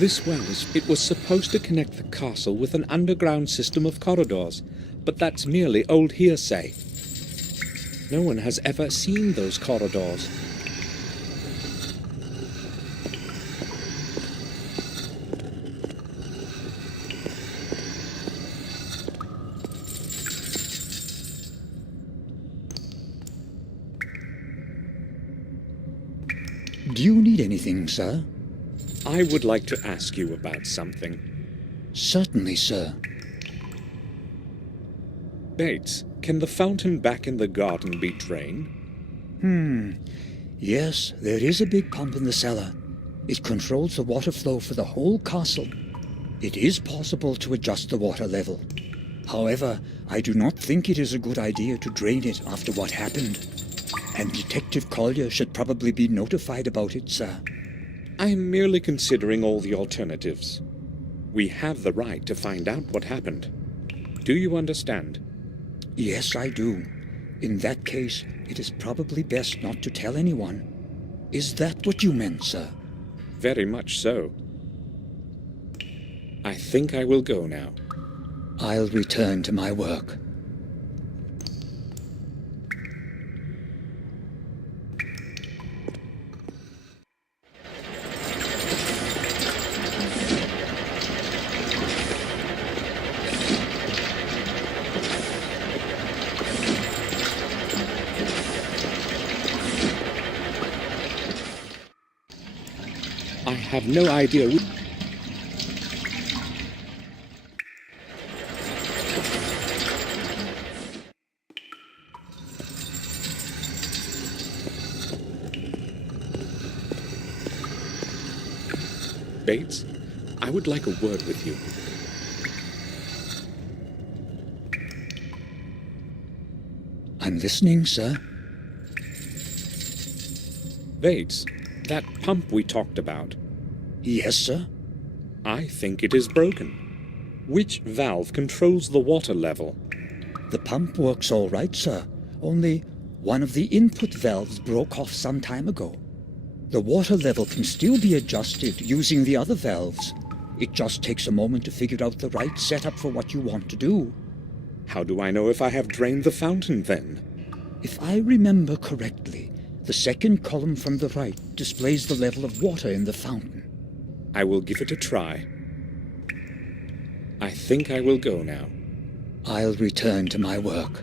This it was supposed to connect the castle with an underground system of corridors, but that's merely old hearsay. No one has ever seen those corridors. Do you need anything, sir? I would like to ask you about something. Certainly, sir. Bates, can the fountain back in the garden be drained? Yes, there is a big pump in the cellar. It controls the water flow for the whole castle. It is possible to adjust the water level. However, I do not think it is a good idea to drain it after what happened. And Detective Collier should probably be notified about it, sir. I am merely considering all the alternatives. We have the right to find out what happened. Do you understand? Yes, I do. In that case, it is probably best not to tell anyone. Is that what you meant, sir? Very much so. I think I will go now. I'll return to my work. I have no idea. Bates, I would like a word with you. I'm listening, sir. Bates, that pump we talked about. Yes, sir. I think it is broken. Which valve controls the water level? The pump works all right, sir. Only one of the input valves broke off some time ago. The water level can still be adjusted using the other valves. It just takes a moment to figure out the right setup for what you want to do. How do I know if I have drained the fountain, then? If I remember correctly, the second column from the right displays the level of water in the fountain. I will give it a try. I think I will go now. I'll return to my work.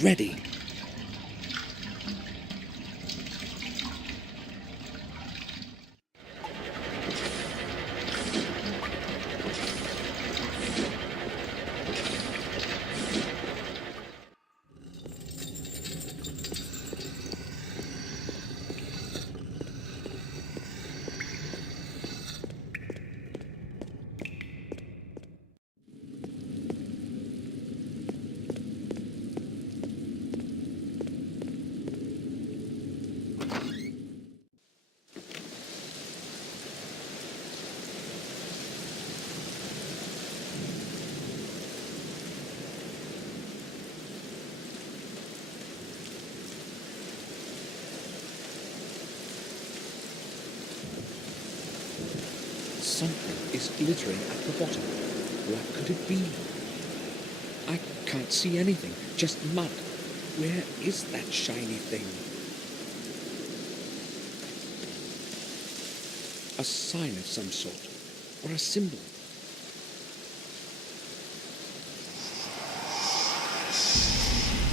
Ready. Something is glittering at the bottom. What could it be? I can't see anything, just mud. Where is that shiny thing? A sign of some sort, or a symbol.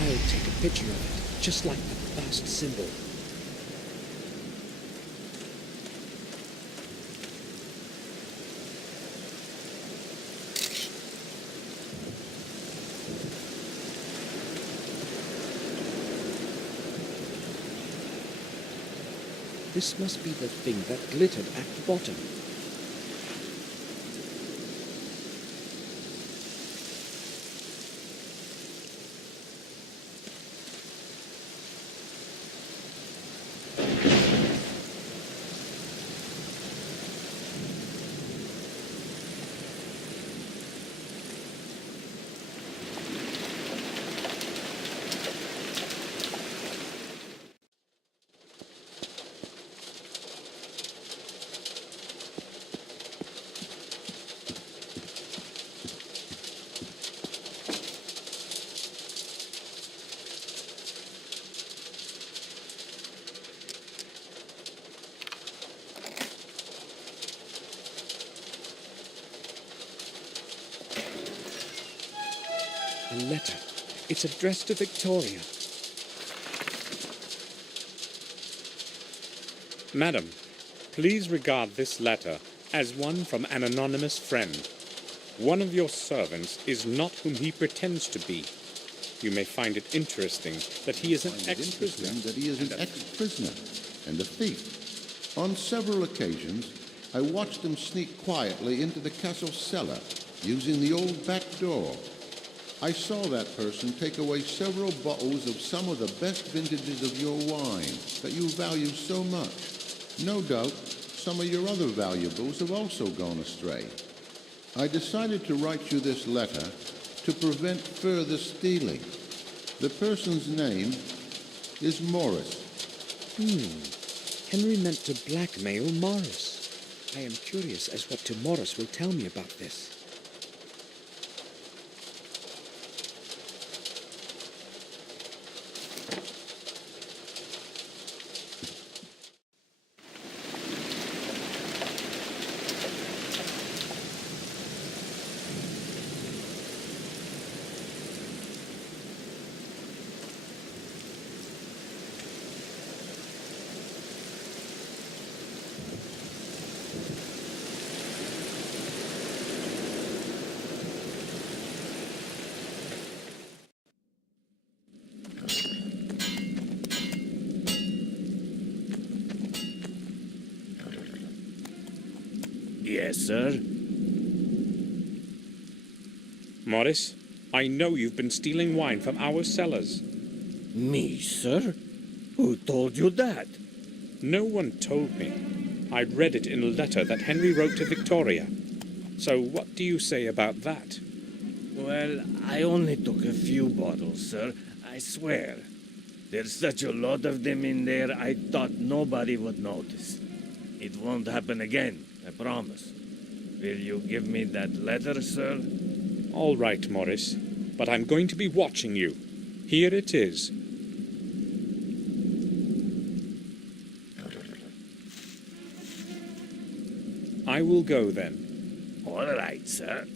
I'll take a picture of it, just like the first symbol. This must be the thing that glittered at the bottom. A letter. It's addressed to Victoria. Madam, please regard this letter as one from an anonymous friend. One of your servants is not whom he pretends to be. You may find it interesting that he is an ex-prisoner. And a thief. On several occasions, I watched him sneak quietly into the castle cellar using the old back door. I saw that person take away several bottles of some of the best vintages of your wine that you value so much. No doubt, some of your other valuables have also gone astray. I decided to write you this letter to prevent further stealing. The person's name is Morris. Henry meant to blackmail Morris. I am curious as what Morris will tell me about this. Yes, sir. Morris, I know you've been stealing wine from our cellars. Me, sir? Who told you that? No one told me. I read it in a letter that Henry wrote to Victoria. So what do you say about that? Well, I only took a few bottles, sir. I swear. There's such a lot of them in there, I thought nobody would notice. It won't happen again, I promise. Will you give me that letter, sir? All right, Morris, but I'm going to be watching you. Here it is. I will go then. All right, sir.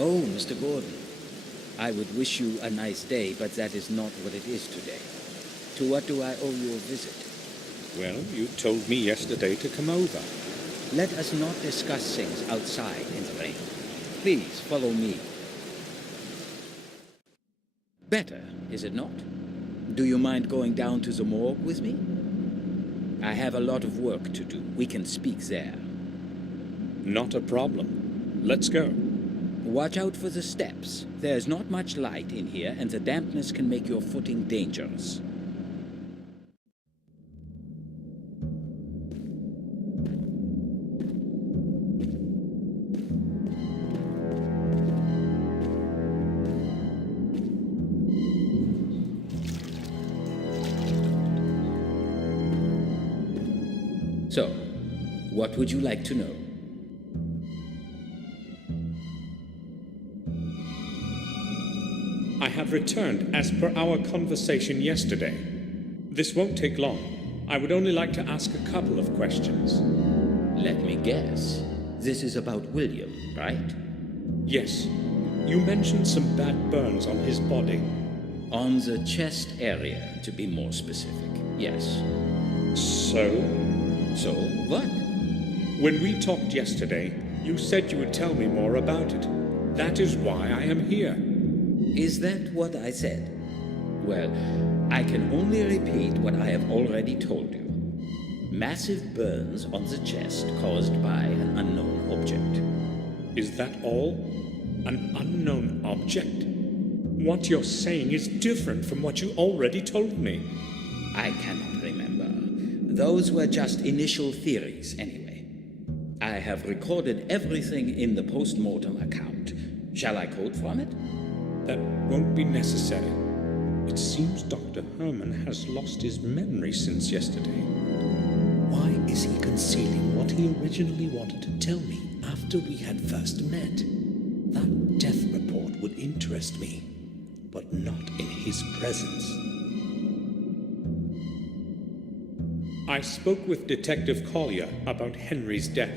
Oh, Mr. Gordon, I would wish you a nice day, but that is not what it is today. To what do I owe you a visit? Well, you told me yesterday to come over. Let us not discuss things outside in the rain. Please follow me. Better, is it not? Do you mind going down to the morgue with me? I have a lot of work to do. We can speak there. Not a problem. Let's go. Watch out for the steps. There's not much light in here, and the dampness can make your footing dangerous. So, what would you like to know? I have returned as per our conversation yesterday. This won't take long. I would only like to ask a couple of questions. Let me guess. This is about William, right? Yes, you mentioned some bad burns on his body. On the chest area, to be more specific. Yes. So? So, what? When we talked yesterday, you said you would tell me more about it. That is why I am here. Is that what I said? Well, I can only repeat what I have already told you. Massive burns on the chest caused by an unknown object. Is that all? An unknown object? What you're saying is different from what you already told me. I cannot remember. Those were just initial theories, anyway. I have recorded everything in the post-mortem account. Shall I quote from it? That won't be necessary. It seems Dr. Herman has lost his memory since yesterday. Why is he concealing what he originally wanted to tell me after we had first met? That death report would interest me, but not in his presence. I spoke with Detective Collier about Henry's death.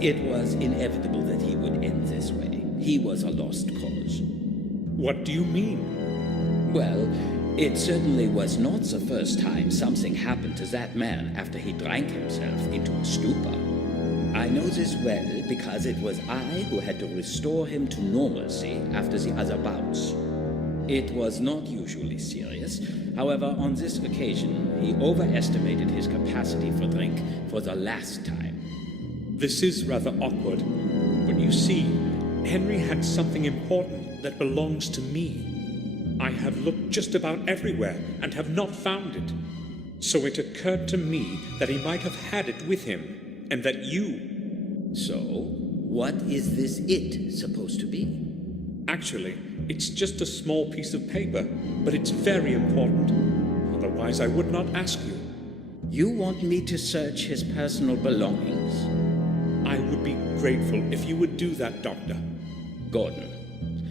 It was inevitable that he would end this way. He was a lost cause. What do you mean? Well, it certainly was not the first time something happened to that man after he drank himself into a stupor. I know this well because it was I who had to restore him to normalcy after the other bouts. It was not usually serious. However, on this occasion, he overestimated his capacity for drink for the last time. This is rather awkward, but you see, Henry had something important that belongs to me. I have looked just about everywhere and have not found it. So it occurred to me that he might have had it with him, and that you... So, what is this it supposed to be? Actually, it's just a small piece of paper, but it's very important. Otherwise, I would not ask you. You want me to search his personal belongings? I would be grateful if you would do that, Doctor. Gordon,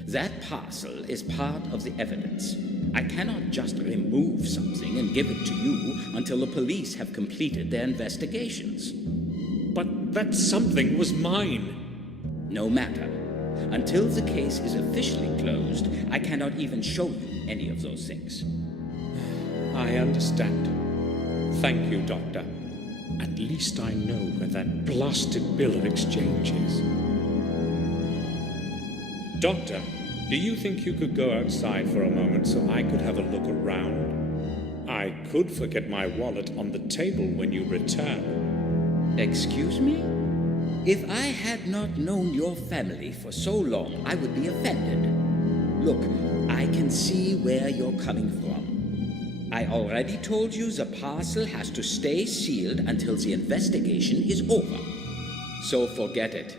that parcel is part of the evidence. I cannot just remove something and give it to you until the police have completed their investigations. But that something was mine. No matter. Until the case is officially closed, I cannot even show you any of those things. I understand. Thank you, Doctor. At least I know where that blasted bill of exchange is. Doctor, do you think you could go outside for a moment so I could have a look around? I could forget my wallet on the table when you return. Excuse me? If I had not known your family for so long, I would be offended. Look, I can see where you're coming from. I already told you the parcel has to stay sealed until the investigation is over. So forget it.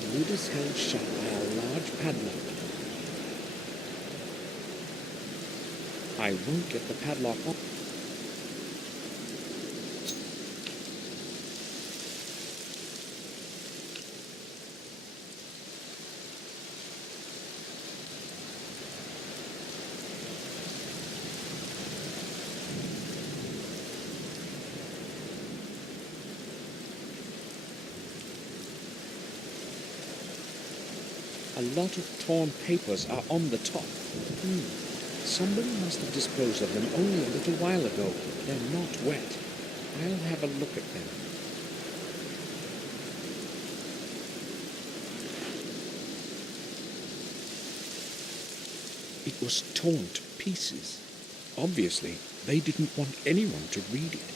The lid is held shut by a large padlock. I won't get the padlock off. A lot of torn papers are on the top. Somebody must have disposed of them only a little while ago. They're not wet. I'll have a look at them. It was torn to pieces. Obviously, they didn't want anyone to read it.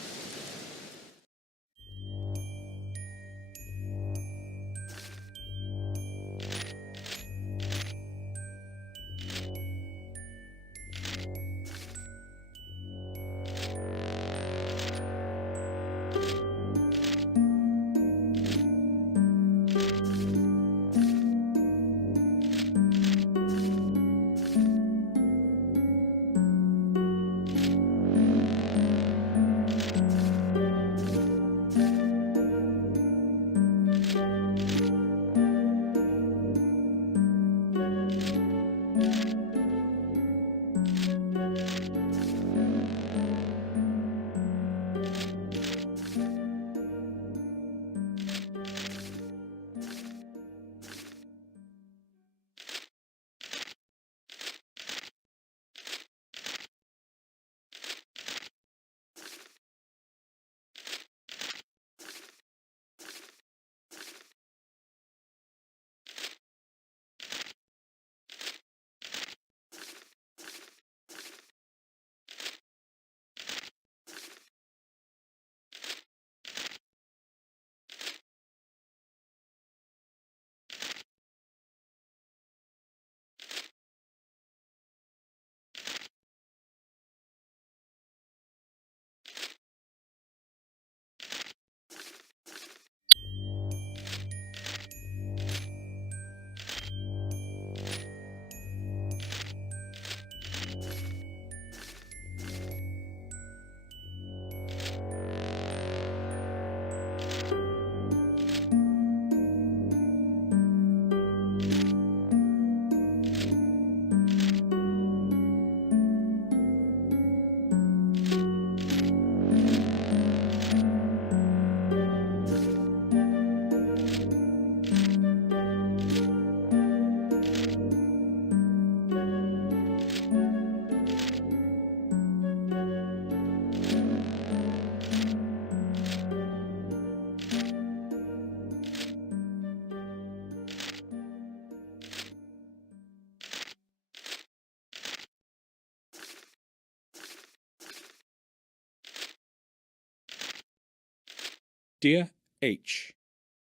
Dear H,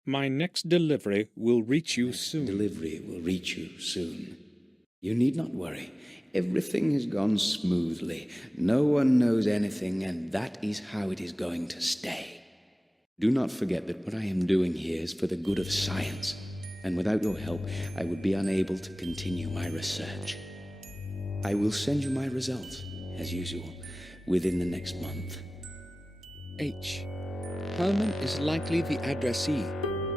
my next delivery will reach you soon. Delivery will reach you soon. You need not worry. Everything has gone smoothly. No one knows anything, and that is how it is going to stay. Do not forget that what I am doing here is for the good of science, and without your help, I would be unable to continue my research. I will send you my results, as usual, within the next month. H. Herman is likely the addressee,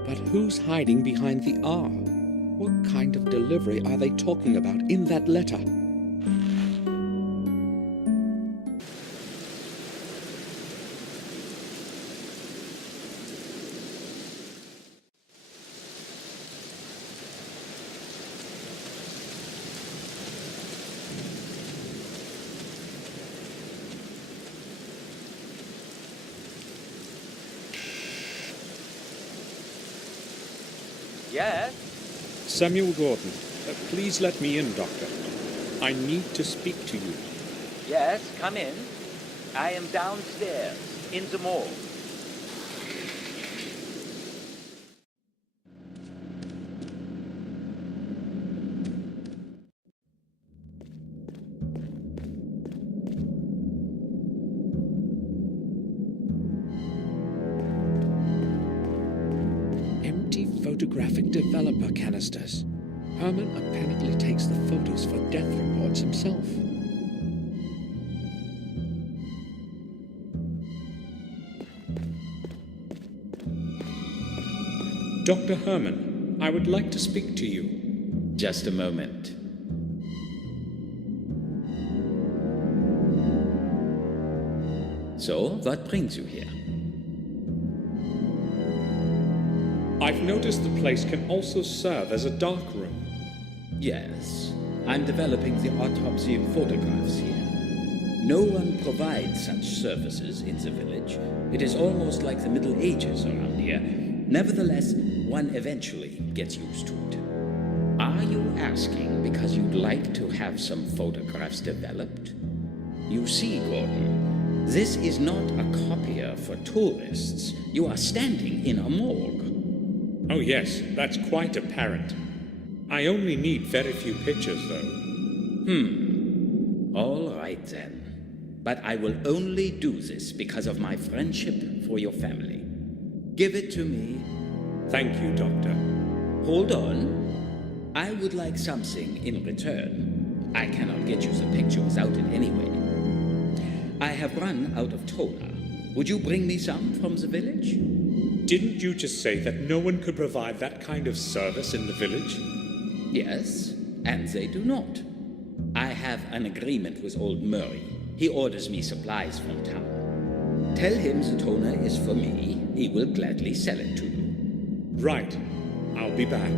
but who's hiding behind the R? What kind of delivery are they talking about in that letter? Yes? Samuel Gordon, please let me in, Doctor. I need to speak to you. Yes, come in. I am downstairs, in the morgue. Empty photographic developer canisters. Herman apparently takes the photos for death reports himself. Dr. Herman, I would like to speak to you. Just a moment. So, what brings you here? I've noticed the place can also serve as a dark room. Yes, I'm developing the autopsy photographs here. No one provides such services in the village. It is almost like the Middle Ages around here. Nevertheless, one eventually gets used to it. Are you asking because you'd like to have some photographs developed? You see, Gordon, this is not a copier for tourists. You are standing in a morgue. Oh yes, that's quite apparent. I only need very few pictures, though. All right then. But I will only do this because of my friendship for your family. Give it to me. Thank you, Doctor. Hold on. I would like something in return. I cannot get you the picture without it anyway. I have run out of toner. Would you bring me some from the village? Didn't you just say that no one could provide that kind of service in the village? Yes, and they do not. I have an agreement with old Murray. He orders me supplies from town. Tell him the toner is for me. He will gladly sell it to you. Right. I'll be back.